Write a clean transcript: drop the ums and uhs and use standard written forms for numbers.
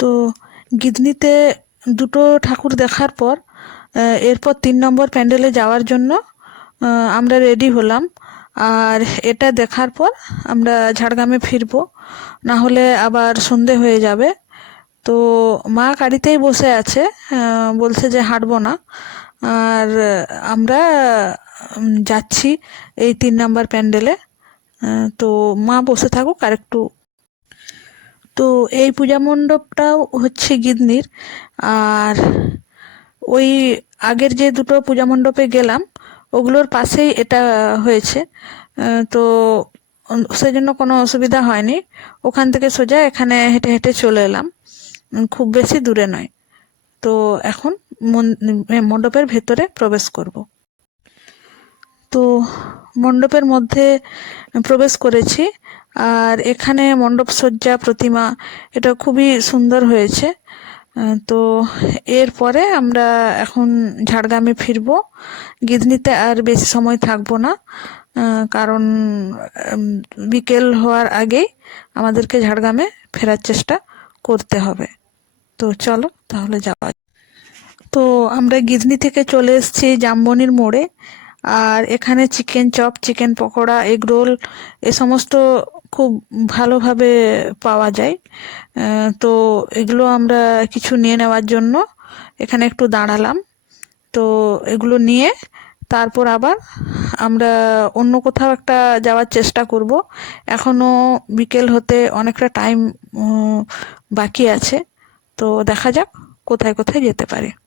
তো গিদনিতে দুটো ঠাকুর দেখার পর এরপর 3 নম্বর প্যান্ডেলে যাওয়ার জন্য আমরা রেডি হলাম। আর এটা দেখার পর আমরা ঝাড়গ্রামে ফিরবো, না হলে আবার সন্ধে হয়ে যাবে। তো মা গাড়িতেই বসে আছে, বলছে যে হাঁটবো না। আর আমরা যাচ্ছি এই 3 নম্বর প্যান্ডেলে। তো মা বসে থাকুক আর একটু। তো এই পূজা মণ্ডপটাও হচ্ছে গিদনির। আর ওই আগের যে দুটো পূজা মণ্ডপে গেলাম ওগুলোর পাশেই এটা হয়েছে। তো সেজন্য কোনো অসুবিধা হয়নি। ওখান থেকে সোজা এখানে হেঁটে হেঁটে চলে এলাম, খুব বেশি দূরে নয়। তো এখন মণ্ডপের ভেতরে প্রবেশ করব। তো মণ্ডপের মধ্যে প্রবেশ করেছি। আর এখানে মণ্ডপ সজ্জা, প্রতিমা এটা খুবই সুন্দর হয়েছে। তো এরপরে আমরা এখন ঝাড়গ্রামে ফিরবো। গিদনিতে আর বেশি সময় থাকবো না, কারণ বিকেল হওয়ার আগেই আমাদেরকে ঝাড়গ্রামে ফেরার চেষ্টা করতে হবে। তো চলো তাহলে যাওয়া যাক। তো আমরা গিজনি থেকে চলে এসেছি জামবনির মোড়ে। আর এখানে chicken chop, chicken pakora, egg roll এ সমস্ত খুব ভালোভাবে পাওয়া যায়। তো এগুলো আমরা কিছু নিয়ে নেওয়ার জন্য এখানে একটু দাঁড়ালাম। তো এগুলো নিয়ে তারপর আবার আমরা অন্য কোথাও একটা যাওয়ার চেষ্টা করব। এখনো বিকেল হতে অনেকটা টাইম বাকি আছে। তো দেখা যাক কোথায় কোথায় যেতে পারি।